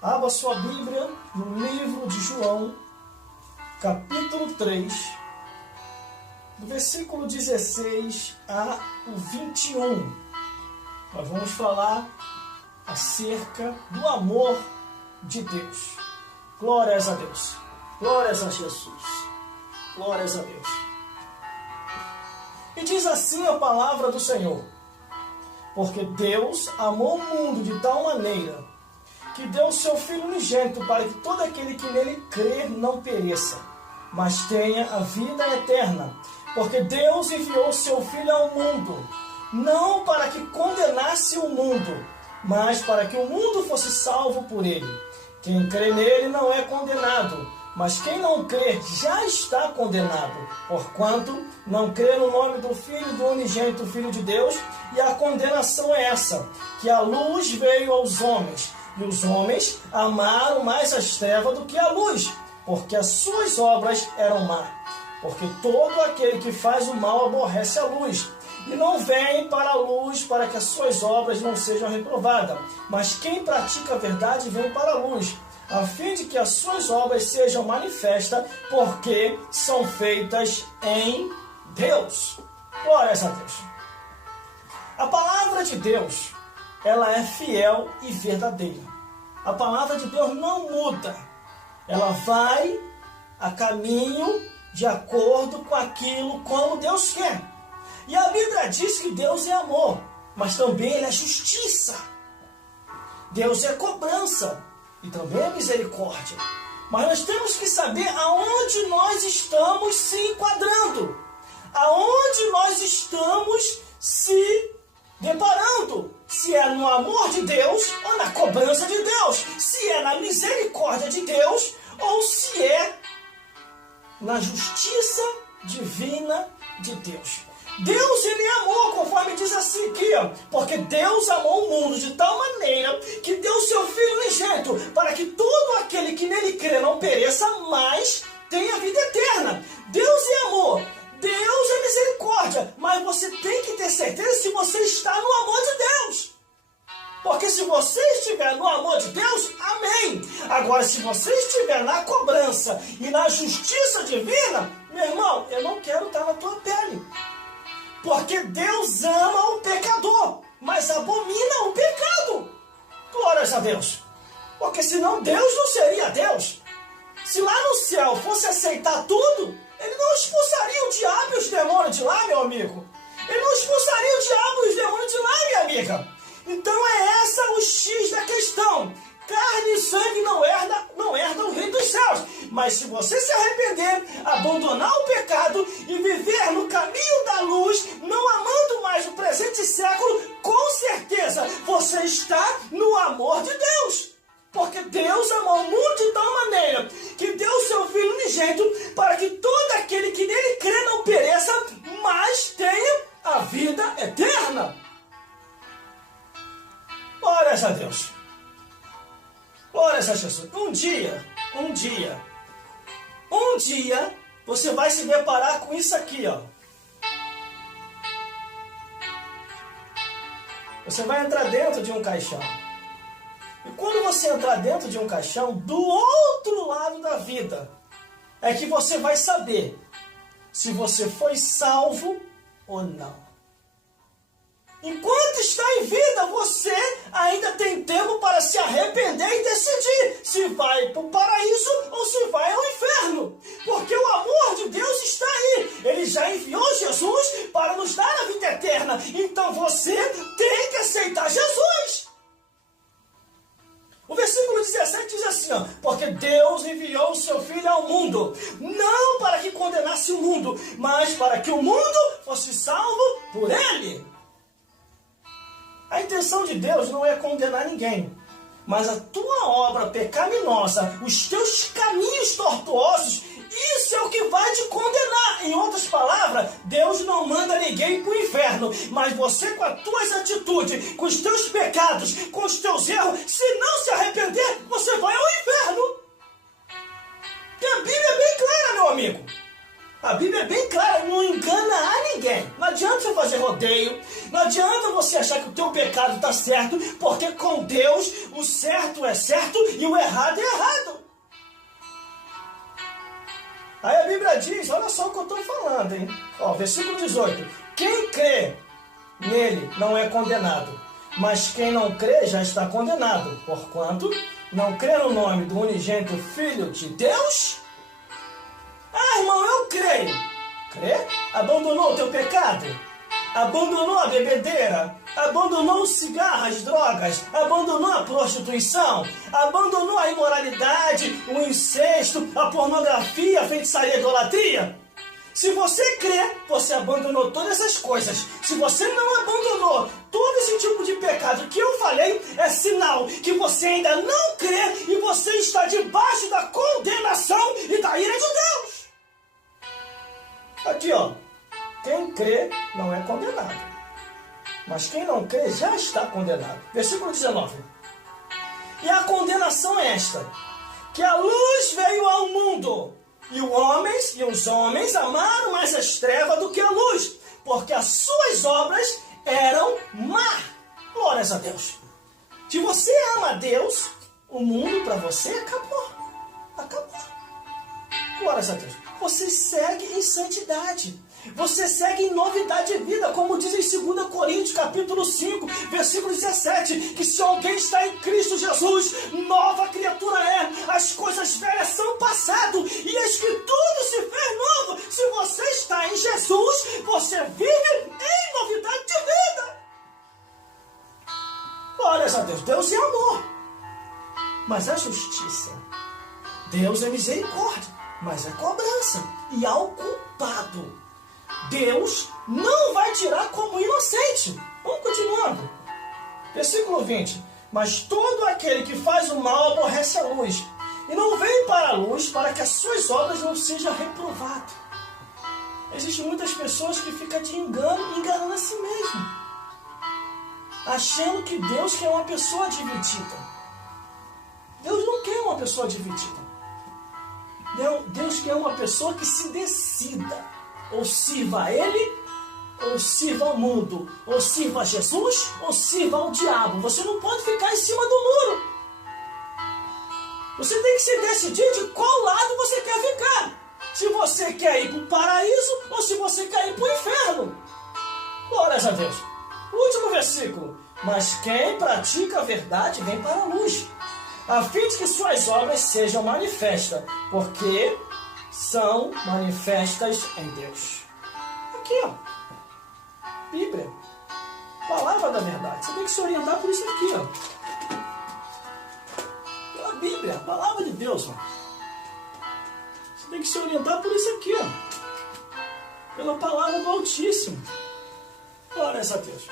Abra sua Bíblia no livro de João, capítulo 3, do versículo 16 a 21. Nós vamos falar acerca do amor de Deus. Glórias a Deus. Glórias a Jesus. Glórias a Deus. E diz assim a palavra do Senhor: porque Deus amou o mundo de tal maneira que deu o seu Filho unigênito para que todo aquele que nele crer não pereça, mas tenha a vida eterna. Porque Deus enviou o seu Filho ao mundo, não para que condenasse o mundo, mas para que o mundo fosse salvo por ele. Quem crê nele não é condenado, mas quem não crê já está condenado, porquanto não crê no nome do Filho do unigênito Filho de Deus. E a condenação é essa, que a luz veio aos homens, e os homens amaram mais as trevas do que a luz, porque as suas obras eram más. Porque todo aquele que faz o mal aborrece a luz, e não vem para a luz para que as suas obras não sejam reprovadas. Mas quem pratica a verdade vem para a luz, a fim de que as suas obras sejam manifestas, porque são feitas em Deus. Glórias a Deus. A palavra de Deus, ela é fiel e verdadeira. A palavra de Deus não muda. Ela vai a caminho de acordo com aquilo como Deus quer. E a Bíblia diz que Deus é amor, mas também Ele é justiça. Deus é cobrança e também é misericórdia. Mas nós temos que saber aonde nós estamos se enquadrando, aonde nós estamos se deparando, se é no amor de Deus ou na cobrança de Deus, se é na misericórdia de Deus ou se é na justiça divina de Deus. Deus, Ele é amor, conforme diz assim aqui, porque Deus amou o mundo de tal maneira que deu o seu Filho unigênito para que todo aquele que nele crê não pereça, mas tenha vida eterna. Deus é amor, Deus é misericórdia, mas você tem que ter certeza se você está no amor de Deus. Porque se você estiver no amor de Deus, amém. Agora, se você estiver na cobrança e na justiça divina, meu irmão, eu não quero estar na tua pele. Porque Deus ama o pecador, mas abomina o pecado. Glórias a Deus. Porque senão Deus não seria Deus. Se lá no céu fosse aceitar tudo, Ele não expulsaria o diabo e os demônios de lá, meu amigo. Ele não expulsaria o diabo e os demônios de lá, minha amiga. Então é essa o X da questão. Carne e sangue não herdam o reino dos céus. Mas se você se arrepender, abandonar o pecado e viver no caminho da luz, não amando mais o presente século, com certeza você está no amor de Deus. Porque Deus amou o mundo de tal maneira que deu o seu Filho unigênito para que todo aquele que nele crê não pereça, mas tenha a vida eterna. Glórias a Deus. Glórias a Jesus. Um dia, você vai se deparar com isso aqui, ó. Você vai entrar dentro de um caixão. E quando você entrar dentro de um caixão, do outro lado da vida, é que você vai saber se você foi salvo ou não. Enquanto está em vida, você ainda tem tempo para se arrepender e decidir se vai para o paraíso ou se vai ao inferno. Porque o amor de Deus está aí. Ele já enviou Jesus para nos dar a vida eterna. Então você tem que aceitar Jesus. O versículo 17 diz assim, ó, porque Deus enviou o seu Filho ao mundo, não para que condenasse o mundo, mas para que o mundo fosse salvo por ele. A intenção de Deus não é condenar ninguém, mas a tua obra pecaminosa, os teus caminhos tortuosos, isso é o que vai te condenar. Em outras palavras, Deus não manda ninguém para o inferno, mas você com as tuas atitudes, com os teus pecados, com os teus erros, se não se arrepender, você vai ao inferno. E a Bíblia é bem clara, meu amigo. A Bíblia é bem clara, não engana a ninguém. Não adianta você fazer rodeio, Não adianta você achar que o teu pecado está certo, porque com Deus o certo é certo e o errado é errado. Aí a Bíblia diz, olha só o que eu estou falando, hein? Ó, versículo 18. Quem crê nele não é condenado, mas quem não crê já está condenado, porquanto não crê no nome do unigênito Filho de Deus. Ah, irmão, eu creio. Crê? Abandonou o teu pecado? Abandonou a bebedeira? Abandonou o cigarro, as drogas? Abandonou a prostituição? Abandonou a imoralidade, o incesto, a pornografia, a feitiçaria e a idolatria? Se você crê, você abandonou todas essas coisas. Se você não abandonou todo esse tipo de pecado que eu falei, é sinal que você ainda não crê e você está debaixo da condenação e da ira de Deus. Aqui, ó. Quem crê não é condenado, mas quem não crê já está condenado. Versículo 19. E a condenação é esta, que a luz veio ao mundo, e os homens amaram mais as trevas do que a luz, porque as suas obras eram má. Glórias a Deus. Se você ama a Deus, o mundo para você acabou. Acabou. Glórias a Deus. Você segue em santidade. Você segue em novidade de vida, como diz em 2 Coríntios, capítulo 5, versículo 17, que se alguém está em Cristo Jesus, nova criatura é. As coisas velhas são passado e eis que tudo se fez novo. Se você está em Jesus, você vive em novidade de vida. Glórias a Deus. Deus é amor, mas é justiça. Deus é misericórdia, mas é cobrança. E ao culpado, Deus não vai tirar como inocente. Vamos continuando. Versículo 20. Mas todo aquele que faz o mal aborrece a luz, e não vem para a luz, para que as suas obras não sejam reprovadas. Existem muitas pessoas que ficam de engano, enganando a si mesmo, achando que Deus quer uma pessoa dividida. Deus não quer uma pessoa dividida. Deus quer uma pessoa que se decida. Ou sirva a Ele, ou sirva ao mundo. Ou sirva a Jesus, ou sirva ao diabo. Você não pode ficar em cima do muro. Você tem que se decidir de qual lado você quer ficar. Se você quer ir para o paraíso, ou se você quer ir para o inferno. Glórias a Deus. Último versículo. Mas quem pratica a verdade vem para a luz, a fim de que suas obras sejam manifestas, porque são manifestas em Deus. Aqui, ó. Bíblia. Palavra da verdade. Você tem que se orientar por isso aqui, ó. Pela Bíblia. Palavra de Deus, ó. Você tem que se orientar por isso aqui, ó. Pela palavra do Altíssimo. Glórias a Deus.